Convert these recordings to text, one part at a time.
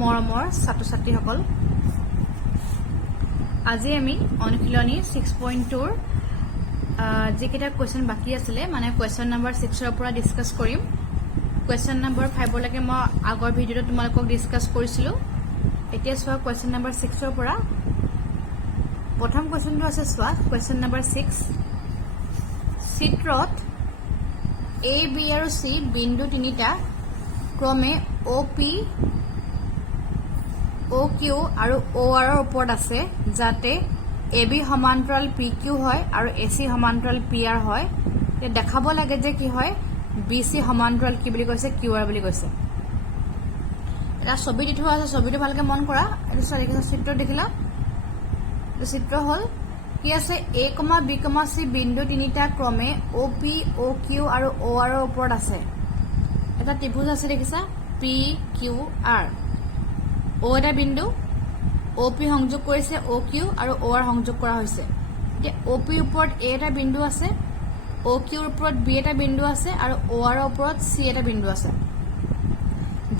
মৰমৰ ছাত্ৰ-ছাত্ৰীসকল আজি আমি অনুশীলনী 6.2 যেকেইটা কোৱেশ্চন বাকি আছিলে মানে কোৱেশ্চন নম্বৰ 6 ৰ পৰা ডিসকাস কৰিম কোৱেশ্চন নম্বৰ 5 লৈকে মই আগৰ ভিডিওত তোমালোকক ডিসকাস কৰিছিলো এতিয়া চোৱা কোৱেশ্চন নম্বৰ 6 ৰ পৰা প্ৰথম কোৱেশ্চনটো আছে চোৱা কোৱেশ্চন নম্বৰ 6 চিত্ৰত A B আৰু C বিন্দু তিনিটা ক্ৰমে OP OQ আৰু OR ৰ ওপৰত আছে যাতে AB সমান্তৰাল PQ হয় আৰু AC সমান্তৰাল PR হয় তে দেখাব লাগে যে কি হয় BC সমান্তৰাল কি বুলি কৈছে QR বুলি কৈছে এটা ছবি দি থোৱা আছে ছবিটো ভালকে মন কৰা এটা দেখিছা চিত্ৰ দেখিলা এই চিত্ৰ হল কি আছে A, B, C বিন্দু তিনিটা ক্ৰমে OP OQ আৰু OR ৰ ওপৰত আছে এটা ত্ৰিভুজ আছে দেখিছা PQR O এটা বিন্দু OP সংযোগ কৰিছে OQ আৰু OR সংযোগ কৰা হৈছে এতিয়া OP ৰ ওপৰত A এটা বিন্দু আছে OQ ৰ ওপৰত B এটা বিন্দু আছে আৰু OR ৰ ওপৰত C এটা বিন্দু আছে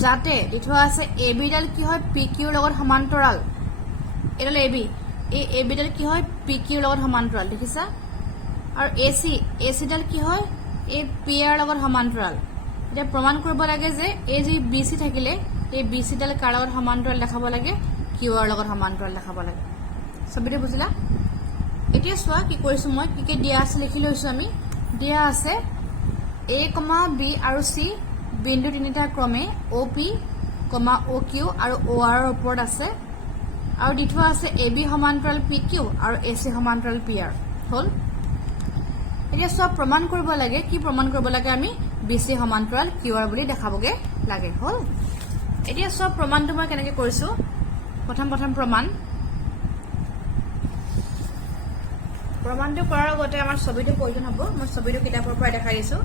যাতে লিখোৱা আছে AB ডাল কি হয় PQ ৰ লগত সমান্তৰাল এডাল AB এই AB ডাল কি হয় PQ ৰ লগত সমান্তৰাল দেখিছা আৰু AC ডাল কি হয় এই PR ৰ লগত সমান্তৰাল এতিয়া প্ৰমাণ কৰিব লাগে যে এই যে BC থাকিলে এই BC ডাল কাৰ লগত সমান্তৰাল দেখাব লাগে QR ৰ লগত সমান্তৰাল দেখাব লাগে ছবিটো বুজিলা এতিয়া চোৱা কি কৰিছো মই কি দিয়া আছে লিখি লৈছো আমি দিয়া আছে A, B আৰু C বিন্দু তিনিটা ক্ৰমে OP, OQ আৰু OR ৰ ওপৰত আছে আৰু দি থোৱা আছে AB সমান্তৰাল PQ আৰু AC সমান্তৰাল PR হল এতিয়া সব প্ৰমাণ কৰিব লাগে কি প্ৰমাণ কৰিব লাগে আমি BC সমান্তৰাল QR বুলি দেখাবগে লাগে হল এতিয়া সব প্ৰমাণটো মই কেনেকৈ কৰিছো প্ৰথম প্ৰমাণটো কৰাৰ আগতে আমাৰ ছবিটো প্ৰয়োজন হ'ব মই ছবিটো কিতাপৰ পৰা দেখাই দিছো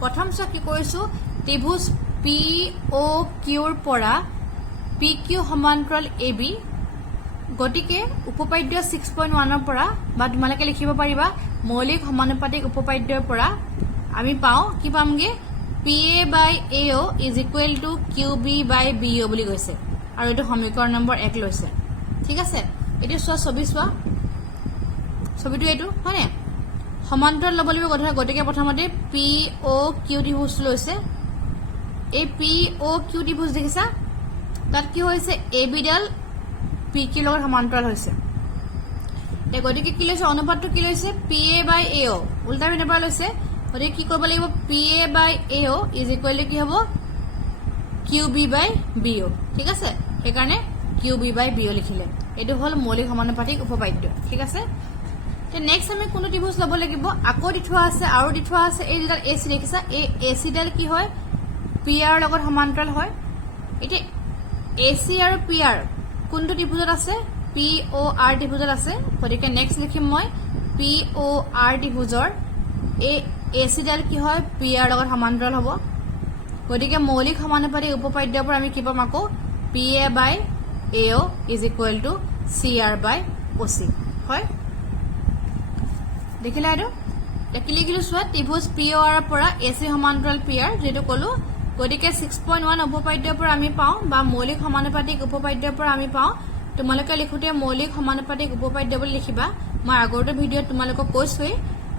প্ৰথম সব কি কৰিছো ত্ৰিভুজ POQ ৰ পৰা PQ সমান্তৰাল AB গতিকে উপপাদ্য 6.1 ৰ পৰা বা তোমালোকে লিখিব পাৰিবা মৌলিক সমানুপাতিক উপপাদ্যৰ পৰা আমি পাও কি পামগে PA/AO = QB/BO বুলি কৈছে আৰু এটো সমীকৰণ নম্বৰ 1 লৈছে ঠিক আছে এটো চোৱা ছবিটো এটো হয়নে সমান্তৰাল লব লাগিব কথা গতিকে প্ৰথমতে POQ ত্ৰিভুজ লৈছে এই POQ ত্ৰিভুজ দেখিছা তাত কি হৈছে AB ডাল PQ লগত সমান্তৰাল হৈছে তে গতিকে কি লৈছে অনুপাতটো কি লৈছে PA/AO উল্টা বিনবা লৈছে গতিকে কি কৰিব লাগিব PA/AO = কি হ'ব QB/BO ঠিক আছে সেইকাৰণে QB/BO লিখিলে এটো হল মৌলিক সমানুপাতিক উপপাদ্য ঠিক আছে তে নেক্সট আমি কোন ত্ৰিভুজ লব লাগিব আকৌ দি থোৱা আছে আৰু দি থোৱা আছে এই যেটা AC লিখিছা এই AC ডাল কি হয় PR লগত সমান্তৰাল হয় এটি AC আৰু PR কোনটো ত্ৰিভুজত আছে POR ত্ৰিভুজত আছে গতিকে নেক্সট লিখিম মই POR ত্ৰিভুজৰ এই AC ডাল কি হয় PR লগত সমান্তৰাল হ'ব গতিকে মৌলিক সমানুপাতিক উপপাদ্যৰ পৰা আমি কি পাম আকৌ PA/AO = CR/OC হয় দেখিলা এটো কি লিখিলো চোৱা ত্ৰিভুজ POR ৰ পৰা AC সমান্তৰাল PR যেটো কলো গতিকে 6.1 উপপাদ্যৰ পৰা আমি পাও বা মৌলিক সমানুপাতিক উপপাদ্যৰ পৰা আমি পাও তোমালোকে লিখোতে মৌলিক সমানুপাতিক উপপাদ্য বুলি লিখিবা মই আগৰটো ভিডিওত তোমালোকক কৈছোই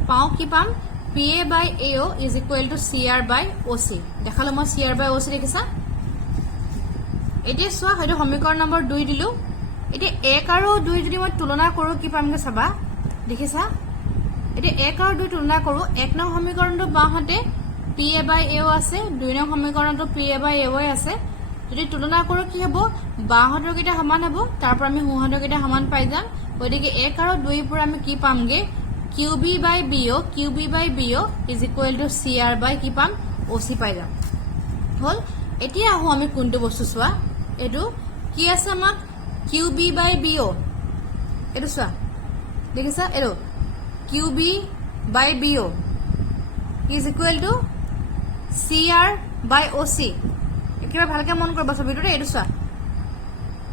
পাও কি পাম PA/AO = CR/OC দেখালো মই CR/OC দেখিছা এতিয়া চোৱা হয়তো সমীকৰণ নম্বৰ 2 দিলো এতিয়া 1 আৰু 2 যদি মই তুলনা কৰো কি পামগে চাবা দেখিছা এতিয়া 1 আৰু 2 তুলনা কৰো 1 নং সমীকৰণটো বাহতে PA/AO আছে 2 নং সমীকৰণটো PA/AO আছে যদি তুলনা কৰো কি হ'ব বাহতৰ কিটা সমান হ'ব তাৰ পৰা আমি সোঁহতৰ কিটা সমান পাই যাম গতিকে 1 আৰু 2 পৰা আমি কি পামগে QB/BO = CR/ কি পাম OC পাই যাম হল এতিয়া আহো আমি কোনটো বস্তু চোৱা এটো কি আছে আমাক QB/BO এটো চোৱা দেখিছা এটো QB/BO = CR/OC একেবাৰে ভালকে মন কৰবা ছবিটোতে এটো চোৱা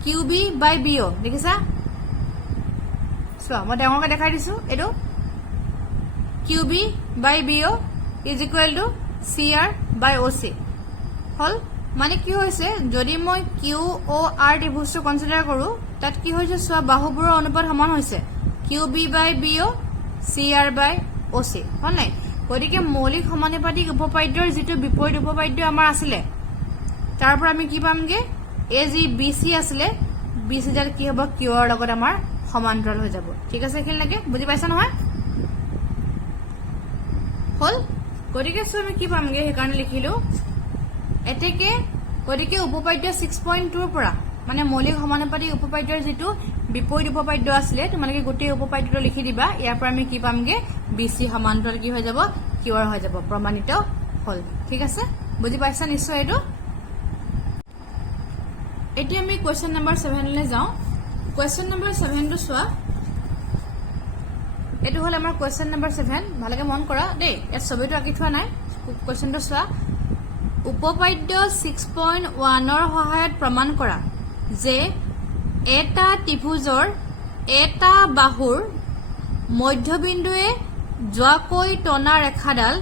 QB/BO দেখিছা চোৱা মই ডাঙৰকৈ দেখাই দিছো এটো QB/BO = CR/OC হল মানে কি হৈছে যদি মই কিউ অ আৰ ত্ৰিভুজটো কনসিডাৰ কৰো তাত কি হৈছে সোৱা বাহুবোৰৰ অনুপাত সমান হৈছে কিউ বি বাই বি অ চি আৰ বাই অ চি হয় নাই গতিকে মৌলিক সমানুপাতিক উপপাদ্যৰ যেটো বিপৰীত উপপাদ্য আমাৰ আছিলে তাৰ পৰা আমি কি পামগে এ জি বি চি আছিলে বি চি ডাল কি হ'ব কিউ ৰ লগত আমাৰ সমান্তৰাল হৈ যাব ঠিক আছে এখিনলৈকে বুজি পাইছা নহয় হল গতিকে সো আমি কি পামগে হেকাৰণে লিখিলো এতেকে গতিকে উপপাদ্য 6.2 ৰ পৰা মানে মৌলিক সমানুপাতিক উপপাদ্যৰ যেটো বিপৰীত উপপাদ্য আছিলে তোমালোকে গোটেই উপপাদ্যটো লিখি দিবা ইয়াৰ পৰা আমি কি পামগে বিসি সমান্তৰাল কি হৈ যাব কিউ ৰ হৈ যাব প্ৰমাণিত হল ঠিক আছে বুজি পাইছা নিশ্চয় এটো এতিয়া আমি কোৱেশ্চন নম্বৰ 7 লৈ যাও কোৱেশ্চন নম্বৰ 7 টো সোৱা এটো হল আমাৰ কোৱেশ্চন নম্বৰ 7 ভালকে মন কৰা দেই ইয়াত ছবিটো আঁকি থোৱা নাই কোৱেশ্চনটো সোৱা উপপাদ্য 6.1 ৰ সহায়ত প্ৰমাণ কৰা যে এটা ত্ৰিভুজৰ এটা বাহুৰ মধ্যবিন্দুৱে যোৱাকৈ টনা ৰেখাডাল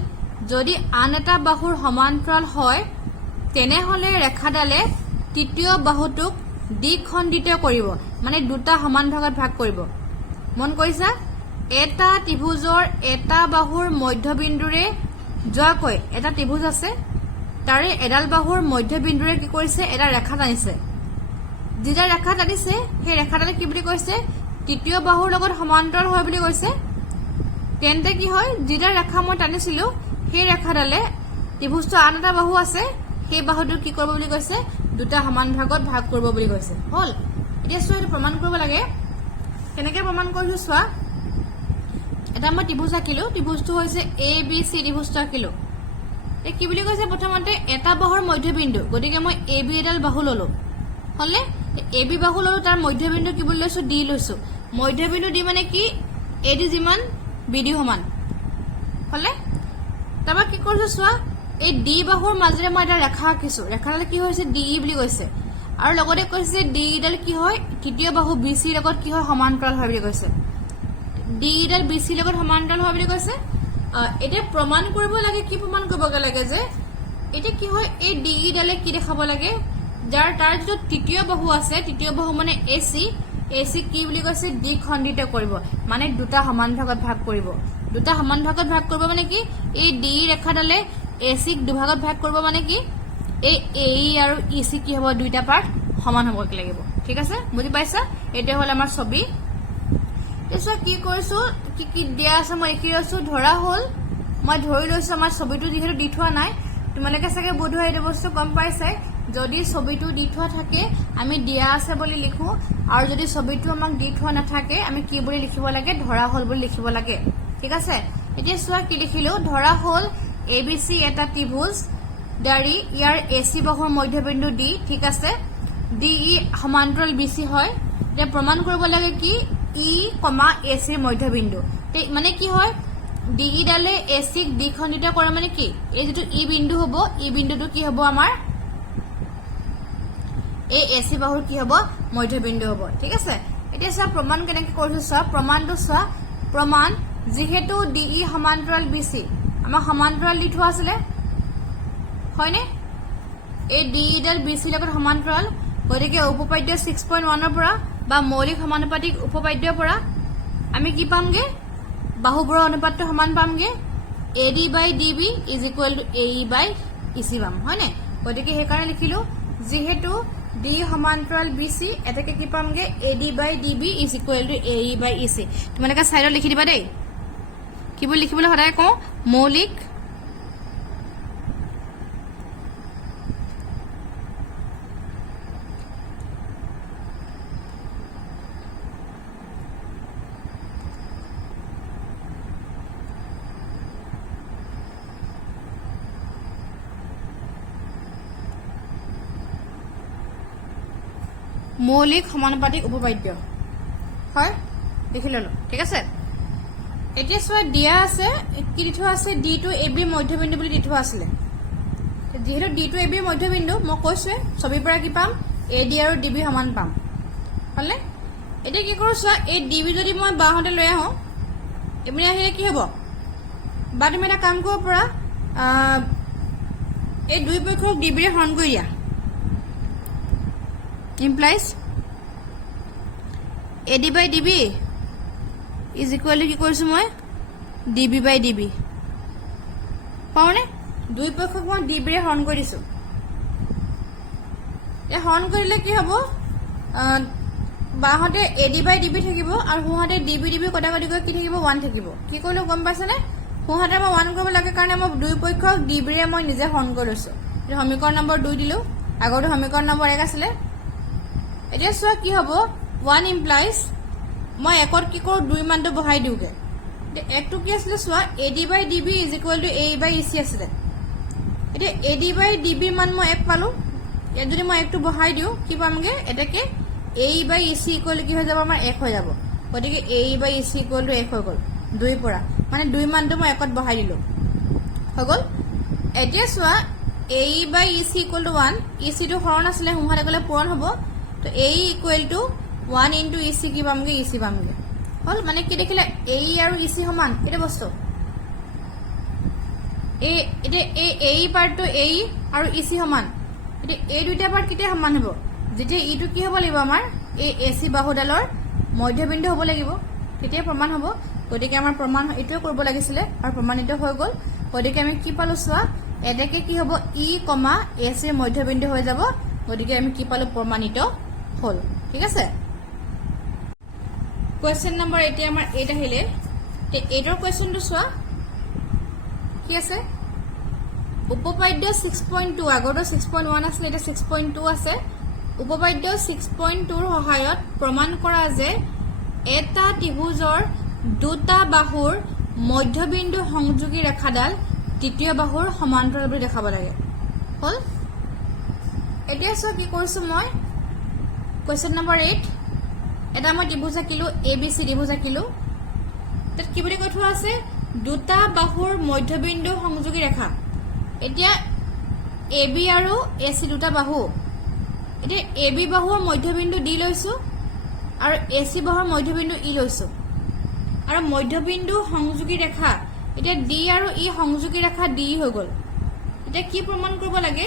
যদি আন এটা বাহুৰ সমান্তৰাল হয় তেনেহলে ৰেখাডালে তৃতীয় বাহুটোক দ্বিখণ্ডিত কৰিব মানে দুটা সমান ভাগত ভাগ কৰিব মন কৰিছা এটা ত্ৰিভুজৰ এটা বাহুৰ মধ্যবিন্দুৰে যোৱাকৈ এটা ত্ৰিভুজ আছে তাৰে এডাল বাহুৰ মধ্যবিন্দুৰে কি কৰিছে এটা ৰেখা টানিছে যেটা ৰেখা টানিছে সেই ৰেখাডালে কি বুলি কৈছে তৃতীয় বাহুৰ লগত সমান্তৰাল হয় বুলি কৈছে তেন্তে কি হয় যেটা ৰেখা মই টানিছিলো সেই ৰেখাডালে ত্ৰিভুজটো আন এটা বাহু আছে সেই বাহুটো কি কৰিব বুলি কৈছে দুটা সমান ভাগত ভাগ কৰিব বুলি কৈছে হল এতিয়া সো এটা প্ৰমাণ কৰিব লাগে কেনেকৈ প্ৰমাণ কৰিছো সোৱা এটা মই ত্ৰিভুজ আঁকিলো ত্ৰিভুজটো হৈছে এ বি সি ত্ৰিভুজটো আঁকিলো কি বুলি কৈছে প্ৰথমতে এটা বাহুৰ মধ্যবিন্দু গতিকে মই এ বি এডাল বাহু ললো হলে এ বি বাহু ললো তাৰ মধ্যবিন্দু কি বুলি লৈছো ডি লৈছো মধ্যবিন্দু ডি মানে কি এ ডি যিমান বি ডি সমান হলে তাবা কি কৰিছো সোৱা এই ডি বাহুৰ মাজেৰে মই এটা ৰেখা আঁকিছো ৰেখাডাল কি হৈছে ডি ই বুলি কৈছে আৰু লগতে কৈছে ডি ডাল কি হয় তৃতীয় বাহু বি সি লগত কি হয় সমান্তৰাল হয় বুলি কৈছে ডি ডাল বি সি লগত সমান্তৰাল হয় বুলি কৈছে এটা প্ৰমাণ কৰিব লাগে কি প্ৰমাণ কৰিব লাগে যে এটা কি হয় এই ডি ডালে কি দেখাব লাগে যাৰ তাৰ যে তৃতীয় বাহু আছে তৃতীয় বাহু মানে এসি কি বুলি কৈছে দ্বিখণ্ডিত কৰিব মানে দুটা সমান ভাগত ভাগ কৰিব দুটা সমান ভাগত ভাগ কৰিব মানে কি এই ডি ৰেখাডালে এসি দুভাগত ভাগ কৰিব মানে কি এই এই আৰু ইসি কি হ'ব দুইটা পাৰ্ট সমান হ'ব লাগিব ঠিক আছে বুজি পাইছা এটা হল আমাৰ ছবি এসা কি কৰিছো কি দিয়া আছে মই কি আছো ধৰা হল মই ধৰি লৈছো আমাৰ ছবিটো যেহেতু দি থোৱা নাই তোমালোকে চাগে বোধহয় এই বস্তু গম পাইছাই যদি ছবিটো দি থোৱা থাকে আমি দিয়া আছে বুলি লিখো আৰু যদি ছবিটো আমাক দি থোৱা নাথাকে আমি কি বুলি লিখিব লাগে ধৰা হল বুলি লিখিব লাগে ঠিক আছে এতিয়া সোৱা কি লিখিলো ধৰা হল এবিসি এটা ত্ৰিভুজ দাৰি ইয়াৰ এসি বাহুৰ মধ্যবিন্দু ডি ঠিক আছে ডি ই সমান্তৰাল বিসি হয় তে প্ৰমাণ কৰিব লাগে কি ই কমা এসিৰ মধ্যবিন্দু মানে কি হয় ডি ই ডালে এসিক দ্বিখণ্ডিত কৰে মানে কি এই যেটো ই বিন্দু হ'ব ই বিন্দুটো কি হ'ব আমাৰ এই এসি বাহুৰ কি হ'ব মধ্যবিন্দু হ'ব ঠিক আছে এতিয়া সব প্ৰমাণ কেনেকৈ কৰিছো সব প্ৰমাণটো সোৱা প্ৰমাণ যেহেতু ডি ই সমান্তৰাল বিসি আমাৰ সমান্তৰাল দি থোৱা আছিলে হয়নে এই ডি ই ডাল বিসি লগত সমান্তৰাল গতিকে উপপাদ্য 6.1 ৰ পৰা বা মৌলিক সমানুপাতিক উপপাদ্যৰ পৰা আমি কি পামগে বাহুবোৰৰ অনুপাতটো সমান পামগে AD by DB is equal to AE by EC পাম হয়নে গতিকে হেকাৰণে লিখিলো যেহেতু ডি সমান্তৰাল বিসি এটাকে কি পামগে AD by DB is equal to AE by EC তোমালোকে সাইডত লিখি দিবা দেই কি বুলি লিখিবলৈ সদায় কওঁ মৌলিক মৌলিক সমানুপাতিক উপপাদ্য হয় লিখি ললো ঠিক আছে এতিয়া সোৱা দিয়া আছে কি দি থোৱা আছে ডি টু এ বি মধ্যবিন্দু বুলি দি থোৱা আছিলে যেহেতু ডি টু এ বি মধ্যবিন্দু মই কৈছো ছবিৰ পৰা কি পাম এ ডি আৰু ডি বি সমান পাম হলে এতিয়া কি কৰো সোৱা এই ডি বি যদি মই বাহতে লৈ আহো এমনি আহিলে কি হ'ব বা তুমি এটা কাম কৰিব পৰা এই দুই পক্ষক ডি বিৰে হৰণ কৰি দিয়া implies AD by DB is equal to কি কৰিছো মই DB by DB পাওনে দুই পক্ষক মই DB ৰে হৰণ কৰিছো এ হৰণ কৰিলে কি হ'ব বাহতে AD by DB থাকিব আৰু হুহাতে DB DB কটাকটি কৰি কি থাকিব 1 থাকিব কি কৰিলো গম পাইছানে হুহাতে মই 1 কৰিব লাগে কাৰণে মই দুই পক্ষক DB ৰে মই নিজে হৰণ কৰিছো এই সমীকৰণ নম্বৰ 2 দিলো আগৰটো সমীকৰণ নম্বৰ 1 আছিল এতিয়া চোৱা কি হ'ব 1 implies মই একত কি কৰো 2 মানটো বহাই দিউগে একটো কি আছিল চোৱা AD by DB is equal to A by EC আছিল এতিয়া AD by DB মান মই 1 পালো ইয়াত যদি মই একটো বহাই দিউ কি পামগে এটাকে A by EC equal কি হৈ যাব আমাৰ 1 হৈ যাব গতিকে A by EC equal to 1 হৈ গল 2 পৰা মানে 2 মানটো মই একত বহাই দিলো হৈ গল এতিয়া চোৱা A by EC equal to 1 EC টো হৰণ আছিল হুহাতে গলে পূৰণ হ'ব তো A equal to 1 into EC কি পামগে EC পামগে হল মানে কি দেখিলে A আৰু EC সমান এটা বস্তু এই পাৰ্টটো A আৰু EC সমান এটা এই দুইটা পাৰ্ট কিতে সমান হ'ব যেতে ইটো কি হ'ব লাগিব আমাৰ এই AC বাহুডালৰ মধ্যবিন্দু হ'ব লাগিব তেতিয়া প্ৰমাণ হ'ব গতিকে আমাৰ প্ৰমাণ এটো কৰিব লাগিছিল আৰু প্ৰমাণিত হৈ গল গতিকে আমি কি পালো চোৱা এটাকে কি হ'ব E, AC ৰ মধ্যবিন্দু হৈ যাব গতিকে আমি কি পালো প্ৰমাণিত হল ঠিক আছে কোৱেশ্চন নম্বৰ এতিয়া আমাৰ 8 আহিলে তে 8 ৰ কোৱেশ্চনটো চোৱা কি আছে উপপাদ্য 6.2 আগৰটো 6.1 আছিল এটা 6.2 আছে উপপাদ্য 6.2 ৰ সহায়ত প্ৰমাণ কৰা যে এটা ত্ৰিভুজৰ দুটা বাহুৰ মধ্যবিন্দু সংযোগী ৰেখাডাল তৃতীয় বাহুৰ সমান্তৰাল বুলি দেখাব লাগে হল এতিয়া চোৱা কি কৰিছো মই কোৱেশ্চন নম্বৰ 8 এটা মই ত্ৰিভুজ আঁকিলো ABC ত্ৰিভুজ আঁকিলো তাত কি বুলি কৈ থোৱা আছে দুটা বাহুৰ মধ্যবিন্দু সংযোগী ৰেখা এতিয়া AB আৰু AC দুটা বাহু এতিয়া AB বাহুৰ মধ্যবিন্দু D লৈছো আৰু AC বাহুৰ মধ্যবিন্দু E লৈছো আৰু মধ্যবিন্দু সংযোগী ৰেখা এতিয়া D আৰু E সংযোগী ৰেখা D হৈ গল এতিয়া কি প্ৰমাণ কৰিব লাগে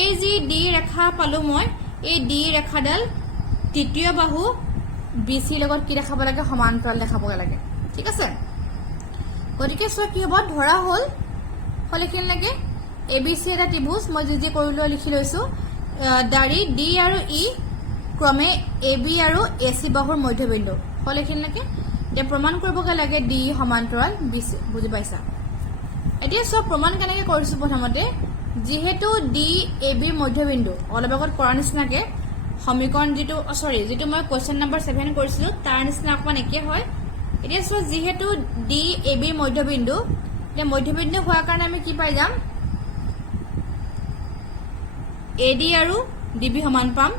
এই যি D ৰেখা পালো মই এই D ৰেখাডাল তৃতীয় বাহু BC লগত কি দেখাব লাগে সমান্তৰাল দেখাব লাগে ঠিক আছে গতিকে সো কি হ'ব ধৰা হল হলেখিন লাগে ABC এটা ত্ৰিভুজ মই যি কৰিলো লিখি লৈছো দাৰি D আৰু E ক্ৰমে AB আৰু AC বাহুৰ মধ্যবিন্দু হলেখিন লাগে যে প্ৰমাণ কৰিব লাগে D সমান্তৰাল BC বুজি পাইছা এতিয়া সব প্ৰমাণ কেনেকৈ কৰিছো প্ৰথমতে যেহেতু D AB মধ্যবিন্দু অলপ আগত কৰা নিচিনাকে সমীকৰণ যেটো মই কোৱেশ্চন নম্বৰ 7 কৰিছিলো তাৰ নিচিনা অকমান একে হয় এতিয়া সো যেহেতু D AB মধ্যবিন্দু তে মধ্যবিন্দু হোৱাৰ কাৰণে আমি কি পাই যাম AD আৰু DB সমান পাম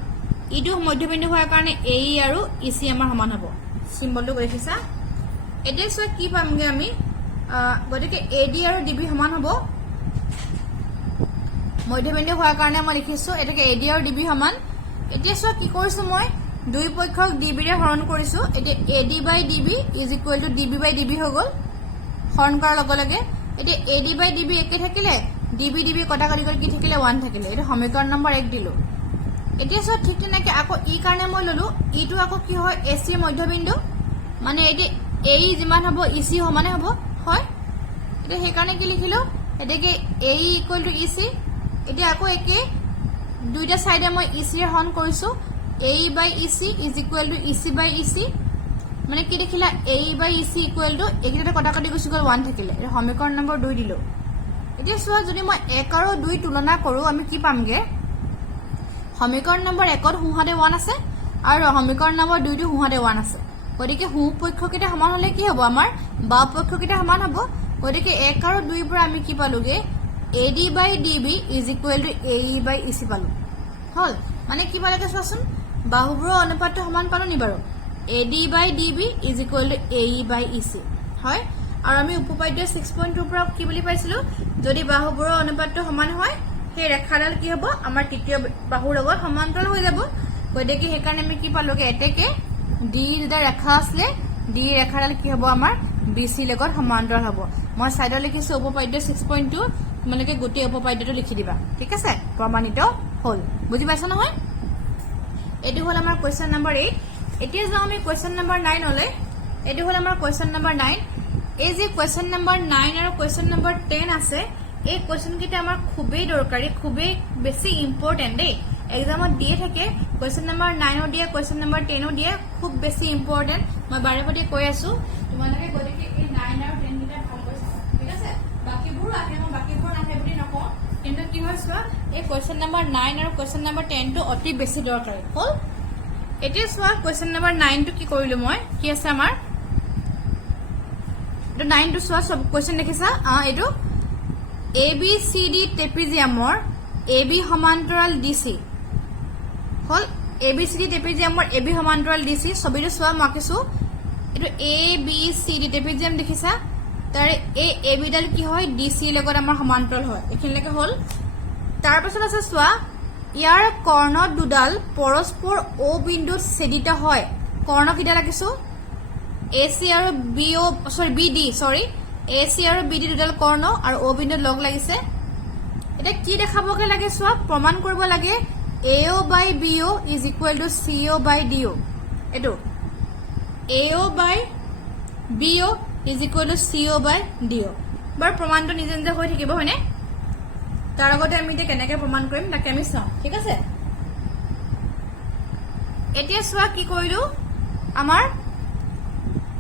ইটো মধ্যবিন্দু হোৱাৰ কাৰণে AE আৰু EC আমাৰ সমান হ'ব সিম্বলটো দেখিছা এতিয়া সো কি পামগে আমি গতিকে AD আৰু DB সমান হ'ব মধ্যবিন্দু হোৱাৰ কাৰণে মই লিখিছো এটাকে AD আৰু DB সমান এতিয়া সো কি কৰিছো মই দুই পক্ষক DB ৰে হৰণ কৰিছো এতিয়া AD by DB is equal to DB by DB হৈ গল হৰণ কৰাৰ লগে লগে এতিয়া AD by DB একে থাকিলে DB DB কটাকটি কৰি কি থাকিলে 1 থাকিলে এটা সমীকৰণ নম্বৰ 1 দিলো এতিয়া সো ঠিক তেনেকৈ আকৌ ই কাৰণে মই ললো ইটো আকৌ কি হয় AC মধ্যবিন্দু মানে এতিয়া AE যিমান হ'ব EC সমানে হ'ব হয় এতিয়া সেই কাৰণে কি লিখিলো এটাকে AE equal to EC এতিয়া আকৌ একে দুইটা সাইডে মই EC ৰ হৰণ কৰিছো AE by EC is equal to EC by EC মানে কি দেখিলা AE by EC equal to একিটা কটাকটি গুছি গল 1 থাকিলে এটা সমীকৰণ নম্বৰ 2 দিলো এতিয়া চোৱা যদি মই 1 আৰু 2 তুলনা কৰো আমি কি পামগে সমীকৰণ নম্বৰ 1 ত হুহাতে 1 আছে আৰু সমীকৰণ নম্বৰ 2 ত হুহাতে 1 আছে গতিকে হু পক্ষকিটা সমান হলে কি হ'ব আমাৰ বা পক্ষকিটা সমান হ'ব গতিকে 1 আৰু 2 পৰা আমি কি পালোগে AD by DB is equal to AE by EC পালো হল মানে কি পালেগে চোৱাচোন বাহুবোৰৰ অনুপাতটো সমান পালো নি বাৰু AD by DB is equal to AE by EC হয় আৰু আমি উপপাদ্য 6.2 পৰা কি বুলি পাইছিলো যদি বাহুবোৰৰ অনুপাতটো সমান হয় সেই ৰেখাডাল কি হ'ব আমাৰ তৃতীয় বাহুৰ লগত সমান্তৰাল হৈ যাব গতিকে সেই কাৰণে আমি কি পালোগে এটাকে D দুটা ৰেখা আছে D ৰেখাডাল কি হ'ব আমাৰ BC লগত সমান্তৰাল হ'ব মই সাইডত লিখিছো উপপাদ্য 6.2 তোমালোকে গোটেই উপপাদ্যটো লিখি দিবা ঠিক আছে প্ৰমাণিত হল বুজি পাইছা নহয় এটো হল আমাৰ কোৱেশ্চন নম্বৰ 8 এতিয়া যাও আমি কোৱেশ্চন নম্বৰ 9 লৈ এটো হল আমাৰ কোৱেশ্চন নম্বৰ 9 এই যে কোৱেশ্চন নম্বৰ 9 আৰু কোৱেশ্চন নম্বৰ 10 আছে এই কোৱেশ্চন কিটা আমাৰ খুবেই দৰকাৰী খুবেই বেছি ইম্পৰ্টেন্ট দেই এক্সামত দিয়ে থাকে কোৱেশ্চন নম্বৰ 9 ও দিয়ে কোৱেশ্চন নম্বৰ 10 ও দিয়ে খুব বেছি ইম্পৰ্টেন্ট মই বাৰে বাৰে কৈ আছো তোমালোকে গতিকে এই 9 আৰু 10 কিটা ভালকৈ চাবা ঠিক আছে বাকিবোৰ আহে মই বাকিবোৰ নাহে বুলি নকওঁ কিন্তু কি হৈছে এই কোৱেশ্চন নম্বৰ 9 আৰু কোৱেশ্চন নম্বৰ 10 টো অতি বেছি দৰকাৰী হল এতিয়া চোৱা কোৱেশ্চন নম্বৰ 9 টো কি কৰিলো মই কি আছে আমাৰ এটো 9 টো চোৱা সব কোৱেশ্চন দেখিছা এটো ABCD ট্ৰেপিজিয়ামৰ AB সমান্তৰাল DC হল ABCD ট্ৰেপিজিয়ামৰ AB সমান্তৰাল DC ছবিটো চোৱা মই আঁকিছো এটো ABCD ট্ৰেপিজিয়াম দেখিছা তাৰ এই AB ডাল কি হয় DC লগত আমাৰ সমান্তৰাল হয় এখিনলৈকে হল তাৰ পাছত আছে চোৱা ইয়াৰ কৰ্ণ দুডাল পৰস্পৰ O বিন্দুত ছেদিত হয় কৰ্ণ কিটা ৰাখিছো AC আৰু BD AC আৰু BD দুডাল কৰ্ণ আৰু O বিন্দুত লগ লাগিছে এটা কি দেখাবকে লাগে চোৱা প্ৰমাণ কৰিব লাগে AO by BO is equal to CO by DO এটো AO by BO is equal to CO by DO বাৰ প্ৰমাণটো নিজে নিজে হৈ থাকিব হয়নে তাৰ আগতে আমি এটা কেনেকৈ প্ৰমাণ কৰিম তাকে আমি চাওঁ ঠিক আছে এতিয়া চোৱা কি কৰিলো আমাৰ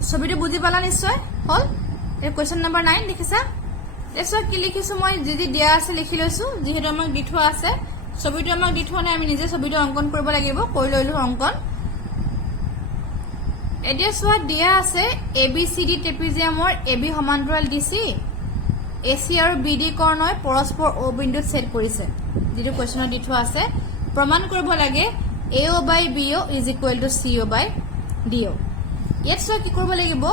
ছবিটো বুজি পালা নিশ্চয় হল এই কোৱেশ্চন নম্বৰ 9 দেখিছা এসো কি লিখিছো মই যি দিয়া আছে লিখি লৈছো যেহেতু আমাক দি থোৱা আছে ছবিটো আমাক দি থোৱা নাই আমি নিজে ছবিটো অঙ্কন কৰিব লাগিব কৰি লৈলো অঙ্কন এতিয়া চোৱা দিয়া আছে ABCD ট্ৰেপিজিয়ামৰ AB সমান্তৰাল DC AC আৰু BD কৰ্ণই পৰস্পৰ O বিন্দুত ছেদ কৰিছে যেটো কোৱেশ্চনত দি থোৱা আছে প্ৰমাণ কৰিব লাগে AO by BO is equal to CO by DO ইয়াত চোৱা কি কৰিব লাগিব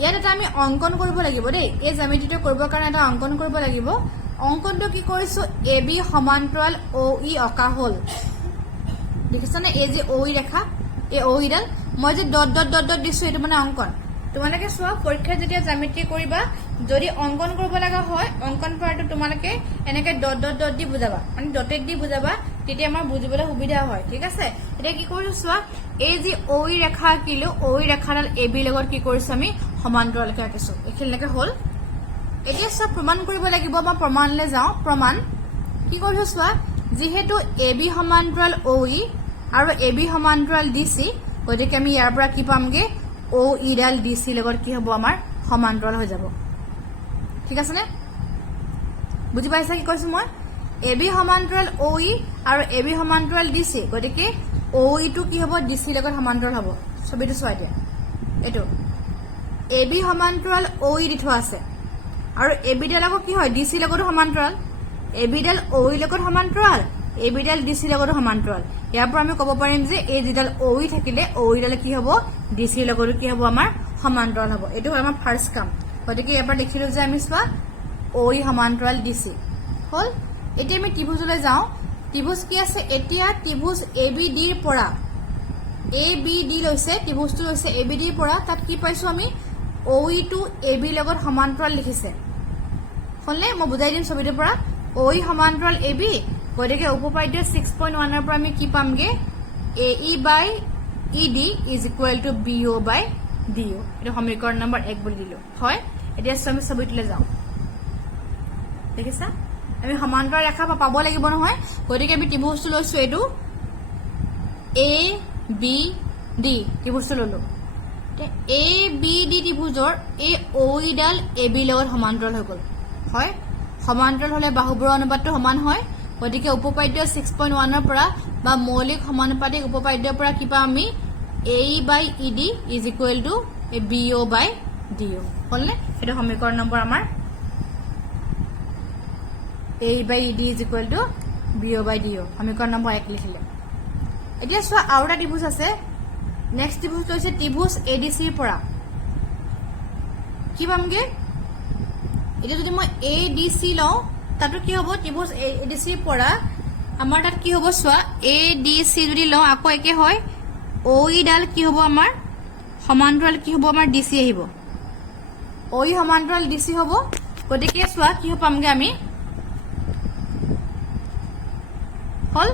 ইয়াত এটা আমি অঙ্কন কৰিব লাগিব দেই এই জ্যামিতিটো কৰিবৰ কাৰণে এটা অঙ্কন কৰিব লাগিব অঙ্কনটো কি কৰিছো AB সমান্তৰাল OE অকা হল দেখিছানে এই যে OE ৰেখা এই OE ডাল মই যে ডট ডট ডট ডট দিছো এটো মানে অঙ্কন তোমালোকে চোৱা পৰীক্ষা যেতিয়া জ্যামিতি কৰিবা যদি অঙ্কন কৰিব লগা হয় অঙ্কন কৰাটো তোমালোকে এনেকৈ ডট ডট ডট দি বুজাবা মানে ডটেড দি বুজাবা তেতিয়া আমাৰ বুজিবলৈ সুবিধা হয় ঠিক আছে এটা কি কৰিছো চোৱা এই যে OE ৰেখা কিলো OE ৰেখাডাল AB লগত কি কৰিছো আমি সমান্তৰালকে আঁকিছো এখিনলৈকে হল এতিয়া সব প্ৰমাণ কৰিব লাগিব মই প্ৰমাণলৈ যাওঁ প্ৰমাণ কি কৰিছো চোৱা যেহেতু AB সমান্তৰাল OE আৰু AB সমান্তৰাল DC গতিকে আমি ইয়াৰ পৰা কি পামগে OE ডাল DC লগত কি হ'ব আমাৰ সমান্তৰাল হৈ যাব ঠিক আছে নে বুজি পাইছা কি কৈছো মই AB সমান্তৰাল OE আৰু AB সমান্তৰাল DC গতিকে OE টো কি হ'ব DC লগত সমান্তৰাল হ'ব ছবিটো চোৱা এতিয়া এটো AB সমান্তৰাল OE দি থোৱা আছে আৰু AB ডাল আকৌ কি হয় DC লগত সমান্তৰাল AB ডাল OE লগত সমান্তৰাল AB ডাল DC লগত সমান্তৰাল ইয়াৰ পৰা আমি ক'ব পাৰিম যে এই যিডাল OE থাকিলে OE ডাল কি হ'ব DC লগত কি হ'ব আমাৰ সমান্তৰাল হ'ব এটো হ'ল আমাৰ ফাৰ্স্ট কাম গতিকে ইয়াৰ পৰা দেখিলো যে আমি চোৱা OE সমান্তৰাল DC হল এতিয়া আমি ত্ৰিভুজলৈ যাওঁ ত্ৰিভুজ কি আছে এতিয়া ত্ৰিভুজ ABD ৰ পৰা ABD লৈছে ত্ৰিভুজটো লৈছে ABD ৰ পৰা তাত কি পাইছো আমি OE টো AB লগত সমান্তৰাল লিখিছে হলনে মই বুজাই দিম ছবিটোৰ পৰা OE সমান্তৰাল AB গতিকে উপপাদ্য 6.1 ৰ পৰা আমি কি পামগে AE by ED is equal to BO by DO এটা সমীকৰণ নম্বৰ 1 বুলি দিলো হয় এতিয়া আমি ছবিটোলৈ যাওঁ দেখিছা আমি সমান্তৰাল ৰেখা পাব লাগিব নহয় গতিকে আমি ত্ৰিভুজটো লৈছো এটো ABD ত্ৰিভুজটো ললো ABD ত্ৰিভুজৰ এই OE ডাল AB লগত সমান্তৰাল হৈ গল হয় সমান্তৰাল হলে বাহুবোৰৰ অনুপাতটো সমান হয় গতিকে উপপাদ্য 6.1 ৰ পৰা বা মৌলিক সমানুপাতিক উপপাদ্যৰ পৰা কি পাম আমি AE by ED is equal to BO by DO হলনে এটা সমীকৰণ নম্বৰ আমাৰ AE by ED is equal to BO by DO সমীকৰণ নম্বৰ 1 লিখিলে এতিয়া চোৱা আৰু এটা ত্ৰিভুজ আছে নেক্সট ত্ৰিভুজ হৈছে ত্ৰিভুজ ADC ৰ পৰা কি পামগে এটা যদি মই ADC লওঁ তাতো কি হ'ব ত্ৰিভুজ ADC ৰ পৰা আমাৰ তাত কি হ'ব চোৱা ADC যদি লওঁ আকৌ একে হয় OE ডাল কি হ'ব আমাৰ সমান্তৰাল কি হ'ব আমাৰ DC আহিব OE সমান্তৰাল DC হ'ব গতিকে চোৱা কি পামগে আমি হল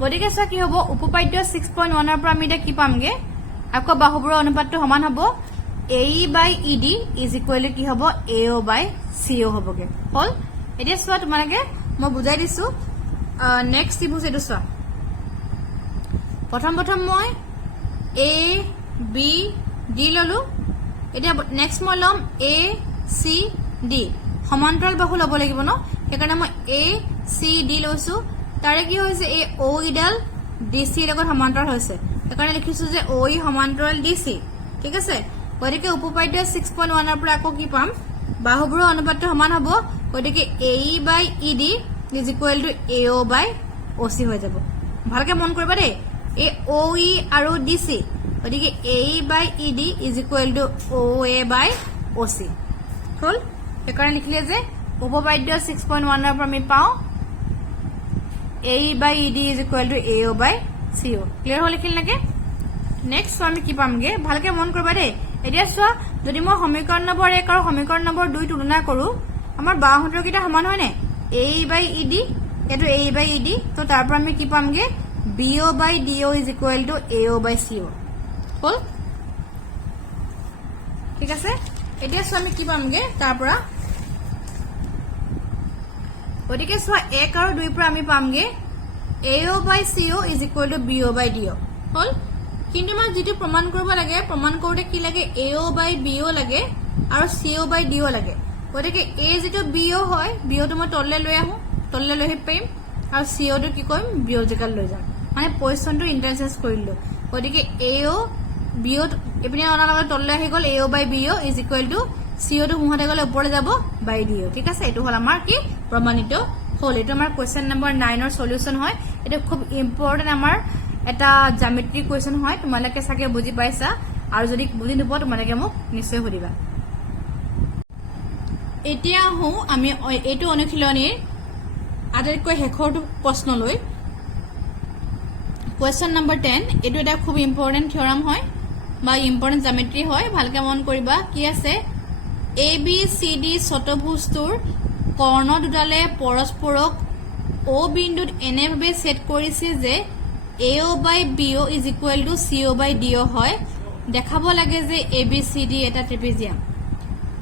গতিকে চোৱা কি হ'ব উপপাদ্য 6.1 ৰ পৰা আমি এটা কি পামগে আকৌ বাহুবোৰৰ অনুপাতটো সমান হ'ব AE/ED = কি হ'ব AO/CO হ'বগে হল এতিয়া চোৱা তোমালোকে মই বুজাই দিছো নেক্সট ত্ৰিভুজ এটো চোৱা প্ৰথম মই A B D ললো এতিয়া নেক্সট মই লম A C D সমান্তৰাল বাহু লব লাগিব ন সেইকাৰণে মই A C D লৈছো তাৰে কি হৈছে এই OE ডাল DC লগত সমান্তৰাল হৈছে সেইকাৰণে লিখিছো যে OE সমান্তৰাল DC ঠিক আছে গতিকে উপপাদ্য 6.1 ৰ পৰা আকৌ কি পাম বাহুবোৰৰ অনুপাতটো সমান হ'ব গতিকে AE/ED = AO/OC হৈ যাব ভালকে মন কৰিবা দেই এই OE আৰু DC গতিকে AE/ED = OA/OC হল সেইকাৰণে লিখিলে যে উপপাদ্য 6.1 ৰ পৰা আমি পাওঁ AE/ED = AO/CO ক্লিয়াৰ হল লিখিল নেকি নেক্সট আমি কি পামগে ভালকে মন কৰিবা দেই এতিয়া চোৱা যদি মই সমীকৰণ নম্বৰ 1 আৰু সমীকৰণ নম্বৰ 2 তুলনা কৰো আমাৰ বাহুৰ কিটা সমান হয় নে AE/ED এটো AE/ED তো তাৰ পৰা আমি কি পামগে BO/DO = AO/CO হল ঠিক আছে এতিয়া চোৱা আমি কি পামগে তাৰ পৰা গতিকে চোৱা 1 আৰু 2 পৰা আমি পামগে AO/CO = BO/DO হল কিন্তু মই যেটো প্ৰমাণ কৰিব লাগে প্ৰমাণ কৰোতে কি লাগে AO/BO লাগে আৰু CO/DO লাগে গতিকে A যেটো BO হয় BO টো মই তললে লৈ আহো তললে লৈ আহিম আৰু CO টো কি কৰিম বিয়োজিকাল লৈ যাম মানে পজিশনটো ইন্টাৰচেঞ্জ কৰিলো গতিকে AO BO এপিনে অনাৰ লগে তললে আহি গল AO/BO = CO টো মুহতে গলে ওপৰলে যাব বাই DO ঠিক আছে এটো হল আমাৰ কি প্ৰমাণিত হল এটো আমাৰ কোৱেশ্চন নম্বৰ 9 ৰ সলিউশন হয় এটো খুব ইম্পৰ্টেন্ট আমাৰ এটা জ্যামিতিক কোৱেশ্চন হয় তোমালোকে সাকে বুজি পাইছা আৰু যদি বুজি নোপোৱা তোমালোকে মোক নিশ্চয় সুধিবা এতিয়া হও আমি এটো অনুশীলনীৰ আটাইতকৈ শেষৰ প্ৰশ্ন লৈ কোৱেশ্চন নম্বৰ 10 এটো এটা খুব ইম্পৰ্টেন্ট থিওৰাম হয় বা ইম্পৰ্টেন্ট জ্যামিতি হয় ভালকে মন কৰিবা কি আছে ABCD চতুৰ্ভুজটোৰ কৰ্ণ দুটালে পৰস্পৰক O বিন্দুত এনেভাবে সেট কৰিছে যে AO/BO = CO/DO হয় দেখাব লাগে যে ABCD এটা trapezium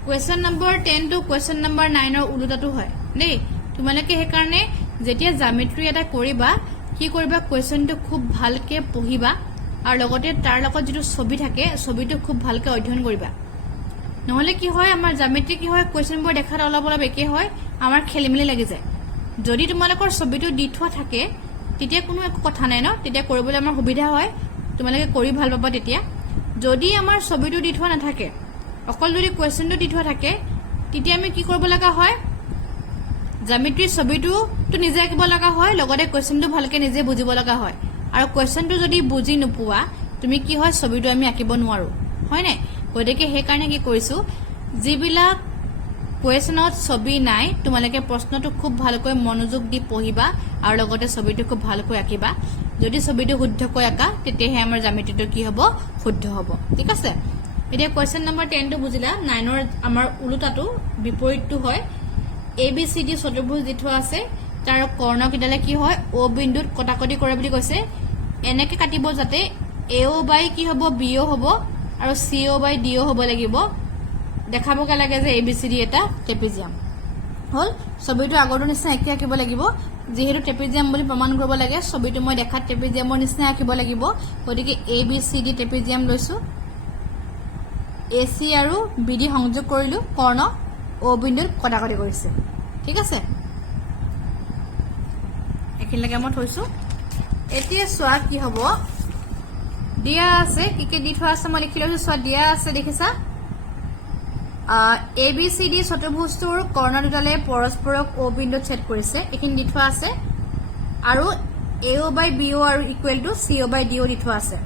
question number 10 to question number 9 ৰ উলুটাটো হয় দেই তোমালোকে হে কাৰণে যেতিয়া জ্যামিতি এটা কৰিবা কি কৰিবা কোৱেশ্চনটো খুব ভালকে পঢ়িবা আৰু লগতে তাৰ লগত যেটো ছবি থাকে ছবিটো খুব ভালকে অধ্যয়ন কৰিবা নহলে কি হয় আমাৰ জ্যামিতি কি হয় কোৱেশ্চনবোৰ দেখাত অলপ একে হয় আমাৰ খেলিমেলি লাগি যায় যদি তোমালোকৰ ছবিটো দি থোৱা থাকে তেতিয়া কোনো একো কথা নাই ন তেতিয়া কৰিবলৈ আমাৰ সুবিধা হয় তোমালোকে কৰি ভাল পাবা তেতিয়া যদি আমাৰ ছবিটো দি থোৱা নাথাকে অকল যদি কোৱেশ্চনটো দি থোৱা থাকে তেতিয়া আমি কি কৰিব লগা হয় জ্যামিতিৰ ছবিটো তো নিজে আঁকিব লগা হয় লগতে কোৱেশ্চনটো ভালকে নিজে বুজিব লগা হয় আৰু কোৱেশ্চনটো যদি বুজি নোপোৱা তুমি কি হয় ছবিটো আমি আঁকিব নোৱাৰো হয় নাই গতিকে হে কাৰণে কি কৰিছো যিবিলাক কোৱেশ্চনত ছবি নাই তোমালোকে প্ৰশ্নটো খুব ভালকৈ মনোযোগ দি পঢ়িবা আৰু লগতে ছবিটো খুব ভালকৈ আঁকিবা যদি ছবিটো শুদ্ধকৈ আঁকা তেতিয়াহে আমাৰ জ্যামিতিটো কি হ'ব শুদ্ধ হ'ব ঠিক আছে এতিয়া কোৱেশ্চন নম্বৰ 10 টো বুজিলা 9 ৰ আমাৰ উলুটাটো বিপৰীতটো হয় ABCD চতুৰ্ভুজ দি থোৱা আছে তাৰ কৰ্ণ কিডালে কি হয় O বিন্দুত কটাকটি কৰে বুলি কৈছে এনেকে কাটিব যাতে AO/ কি হ'ব BO হ'ব আৰু CO/DO হ'ব লাগিব দেখাবকে লাগে যে ABCD এটা ট্ৰেপিজিয়াম হল ছবিটো আগৰটো নিচিনা একে আঁকিব লাগিব যেহেতু ট্ৰেপিজিয়াম বুলি প্ৰমাণ কৰিব লাগে ছবিটো মই দেখাত ট্ৰেপিজিয়ামৰ নিচিনা আঁকিব লাগিব গতিকে ABCD ট্ৰেপিজিয়াম লৈছো AC আৰু BD সংযোগ কৰিলো কৰ্ণ O বিন্দুত কটাকটি কৰিছে ঠিক আছে এখিনলৈকে মই থৈছো এতিয়া চোৱা কি হ'ব দিয়া আছে কি দি থোৱা আছে মই লিখি লৈছো চোৱা দিয়া আছে দেখিছা ABCD চতুৰ্ভুজটোৰ কৰ্ণ দুটালে পৰস্পৰক O বিন্দুত ছেদ কৰিছে এখিন দি থোৱা আছে আৰু AO/BO আৰু = CO/DO দি থোৱা আছে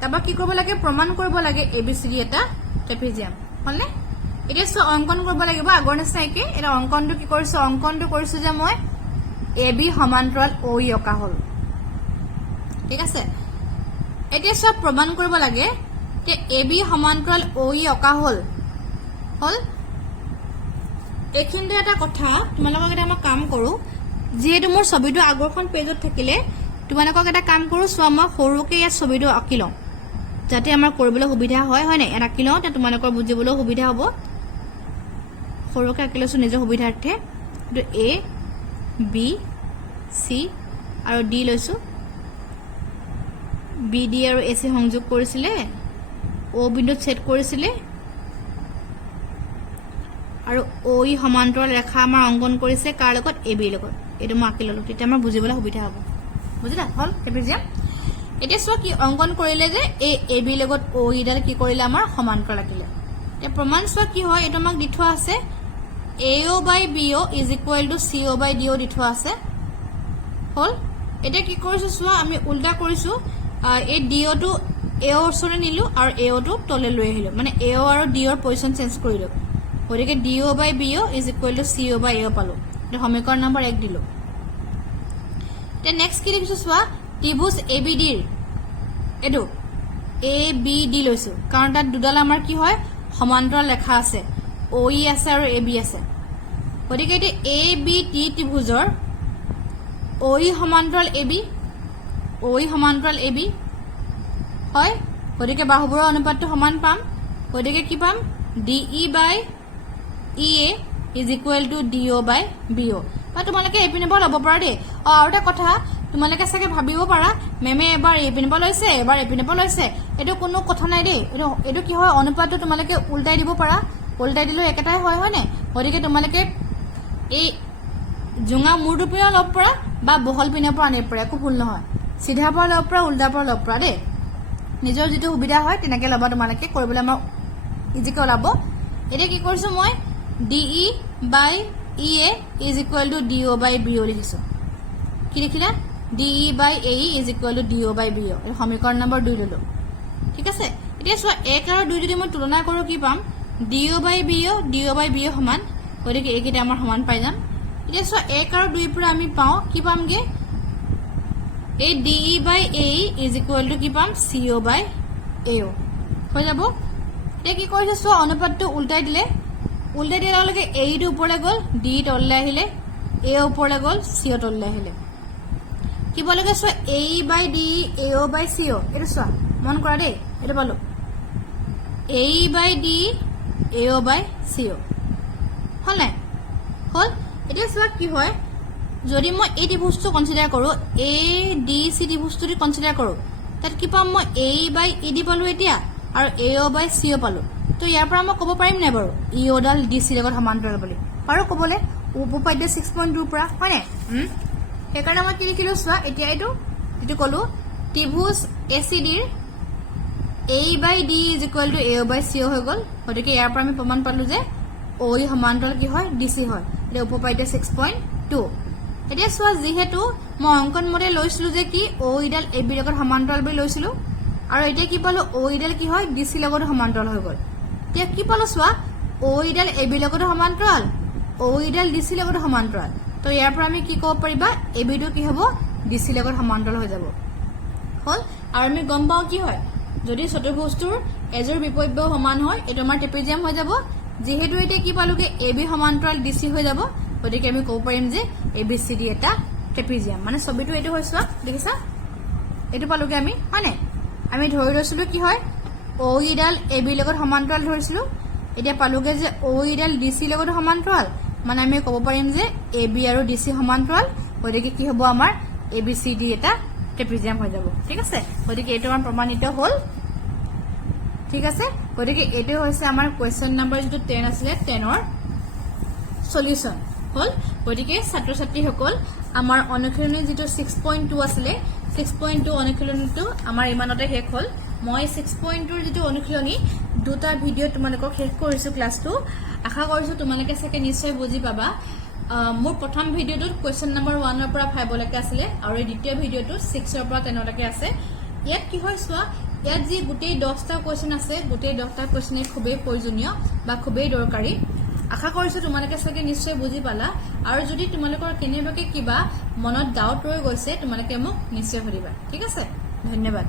তাবা কি কৰিব লাগে প্ৰমাণ কৰিব লাগে ABCD এটা ট্ৰেপিজিয়াম হলনে এতিয়া সো অঙ্কন কৰিব লাগিব আগৰ নিচিনা একে এটা অঙ্কনটো কি কৰিছো অঙ্কনটো কৰিছো যে মই AB সমান্তৰাল OE অকা হল ঠিক আছে এতিয়া সব প্ৰমাণ কৰিব লাগে যে AB সমান্তৰাল OE অকা হল এখিনতে এটা কথা তোমালোকক এটা মই কাম কৰো যেহেতু মোৰ ছবিটো আগৰখন পেজত থাকিলে তোমালোকক এটা কাম কৰো চোৱা মই সৰুকে ইয়াত ছবিটো আঁকি লওঁ যাতে আমাৰ কৰিবলৈ সুবিধা হয় হয় নাই আঁকি লওঁ তে তোমালোকৰ বুজিবলৈ সুবিধা হ'ব সৰুকে আঁকি লৈছো নিজৰ সুবিধাৰ্থে এটো এ বি সি আৰু ডি লৈছো বি ডি আৰু এ সি সংযোগ কৰিছিলে ও বিন্দুত ছেদ কৰিছিলে আৰু ও ই সমান্তৰাল ৰেখা আমাৰ অংকন কৰিছে কাৰ লগত এ বি লগত এটো মই আঁকি ললো তেতিয়া আমাৰ বুজিবলৈ সুবিধা হ'ব বুজিলা হল ট্ৰেপিজিয়াম এতিয়া চোৱা কি অংকন কৰিলে যে এ বি লগত ও ই ডাল কি কৰিলে আমাৰ সমান্তৰাল আঁকিলে এতিয়া প্ৰমাণ চোৱা কি হয় এটো আমাক দি থোৱা আছে AO by BO is equal to CO by DO দি থোৱা আছে হল এটা কি কৰিছো চোৱা আমি উল্টা কৰিছো এই DO টো AO ওচৰে নিলো আৰু AO টো তলে লৈ আহিলো মানে AO আৰু DO ৰ পজিশন চেঞ্জ কৰিলো গতিকে DO by BO is equal to CO by AO পালো এটা সমীকৰণ নম্বৰ 1 দিলো তে নেক্সট কি লিখিছো চোৱা ত্ৰিভুজ ABD ৰ এটো ABD লৈছো কাৰণ তাত দুডাল আমাৰ কি হয় সমান্তৰাল ৰেখা আছে OE আছে আৰু AB আছে গতিকে এটো ABT ত্ৰিভুজৰ OE সমান্তৰাল AB হয় গতিকে বাহুবোৰৰ অনুপাতটো সমান পাম গতিকে কি পাম DE by EA is equal to DO by BO বা তোমালোকে এপিনে পৰা ল'ব পাৰা দেই আৰু এটা কথা তোমালোকে চাগে ভাবিব পাৰা মেমে এবাৰ এপিনে পৰা লৈছে এবাৰ এপিনে পৰা লৈছে এটো কোনো কথা নাই দেই এটো কি হয় অনুপাতটো তোমালোকে উল্টাই দিব পাৰা উল্টাই দিলে একেটাই হয় হয় নে গতিকে তোমালোকে এই জুঙা মূৰটো পিনে ল'ব পাৰা বা বহল পিনে পৰা আনিব পাৰা একো ভুল নহয় সিধা পৰা ল'ব পাৰা উল্টা পৰা ল'ব পাৰা দেই নিজৰ যেটো সুবিধা হয় তেনেকে ল'বা তোমালোকে কৰিবলৈ আমাৰ ইজিকে ওলাব এতিয়া কি কৰিছো মই DE by EA is equal to DO by BO লিখিছো কি লিখিলা DE by AE is equal to DO by BO এই সমীকৰণ নম্বৰ 2 ললো ঠিক আছে এতিয়া চোৱা 1 আৰু 2 যদি মই তুলনা কৰো কি পাম DO by BO সমান গতিকে এইকেইটা আমাৰ সমান পাই যাম এতিয়া চোৱা 1 আৰু 2 পৰা আমি পাও কি পামগে এই DE by AE is equal to কি পাম CO by AO হৈ যাব এতিয়া কি কৰিছে চোৱা অনুপাতটো উল্টাই দিলে লগে AE টো ওপৰলে গল DE তললে আহিলে AO ওপৰলে গল CO তললে আহিলে কি বলগে চোৱা AE by DE AO by CO এটো চোৱা মন কৰা দেই এটো পালো AE by DE AO by CO হল নাই হল এতিয়া চোৱা কি হয় যদি মই এই ত্ৰিভুজটো কনসিডাৰ কৰো ADC ত্ৰিভুজটো কনসিডাৰ কৰো তাত কি পাম মই AE by ED পালো এতিয়া আৰু AO by CO পালো তো ইয়াৰ পৰা মই ক'ব পাৰিম নাই বাৰু EO ডাল DC লগত সমান্তৰাল বুলি পাৰো ক'বলে উপপাদ্য 6.2 পৰা হয় নাই সেইকাৰণে মই কি লিখিলো চোৱা এতিয়া এটো যেটো কলো ত্ৰিভুজ ACD ৰ AE by DE is equal to AO by CO হৈ গল গতিকে ইয়াৰ পৰা আমি প্ৰমাণ পালো যে OE সমান্তৰাল কি হয় DC হয় এটা উপপাদ্য 6.2 এতিয়া চোৱা যেহেতু মই অংকন মতে লৈছিলো যে কি OE ডাল AB লগত সমান্তৰাল বুলি লৈছিলো আৰু এতিয়া কি পালো OE ডাল কি হয় DC লগত সমান্তৰাল হৈ গল এতিয়া কি পালো চোৱা OE ডাল AB লগত সমান্তৰাল OE ডাল DC লগত সমান্তৰাল তো ইয়াৰ পৰা আমি কি ক'ব পাৰিবা AB টো কি হ'ব DC লগত সমান্তৰাল হৈ যাব হল আৰু আমি গম পাও কি হয় যদি চতুৰ্ভুজটোৰ এজৰ বিপৰীত সমান হয় এটো আমাৰ ট্ৰেপিজিয়াম হৈ যাব যেহেতু এতিয়া কি পালোগে AB সমান্তৰাল DC হৈ যাব গতিকে আমি ক'ব পাৰিম যে ABCD এটা ট্ৰেপিজিয়াম মানে ছবিটো এটো হৈছে দেখিছা এটো পালোগে আমি মানে আমি ধৰি লৈছিলো কি হয় OE ডাল AB লগত সমান্তৰাল ধৰিছিলো এতিয়া পালোগে যে OE ডাল DC লগত সমান্তৰাল মানে আমি ক'ব পাৰিম যে AB আৰু DC সমান্তৰাল গতিকে কি হ'ব আমাৰ ABCD এটা ট্ৰেপিজিয়াম হৈ যাব ঠিক আছে গতিকে এটো আমাৰ প্ৰমাণিত হ'ল ঠিক আছে গতিকে এটো হৈছে আমাৰ কোৱেশ্চন নম্বৰ যেটো 10 আছিল 10 ৰ সলিউশন হল গতিকে ছাত্ৰ ছাত্ৰী সকল আমাৰ অনুশীলনী যেটো 6.2 আছিল 6.2 অনুশীলনীটো আমাৰ ইমানতে শেষ হ'ল মই 6.2 ৰ যেটো অনুশীলনী দুটা ভিডিও তোমালোকক শেষ কৰিছো ক্লাসটো আশা কৰিছো তোমালোকে সকে নিশ্চয় বুজি পাবা মোৰ প্ৰথম ভিডিওটোত কোৱেশ্চন নম্বৰ 1 ৰ পৰা 5 লৈকে আছিল আৰু এই দ্বিতীয় ভিডিওটো 6 ৰ পৰা 10 লৈকে আছে ইয়াত কি হয় চোৱা ইয়াত যি গুটেই 10টা কোৱেশ্চন আছে গুটেই 10টা কোৱেশ্চনে খুবেই প্ৰয়োজনীয় বা খুবেই দৰকাৰী আশা কৰিছো তোমালোকে সকে নিশ্চয় বুজি পালা আৰু যদি তোমালোকৰ কেনেবাকে কিবা মনত ডাউট ৰৈ গৈছে তোমালোকে মোক নিশ্চয় সুধিবা ঠিক আছে ধন্যবাদ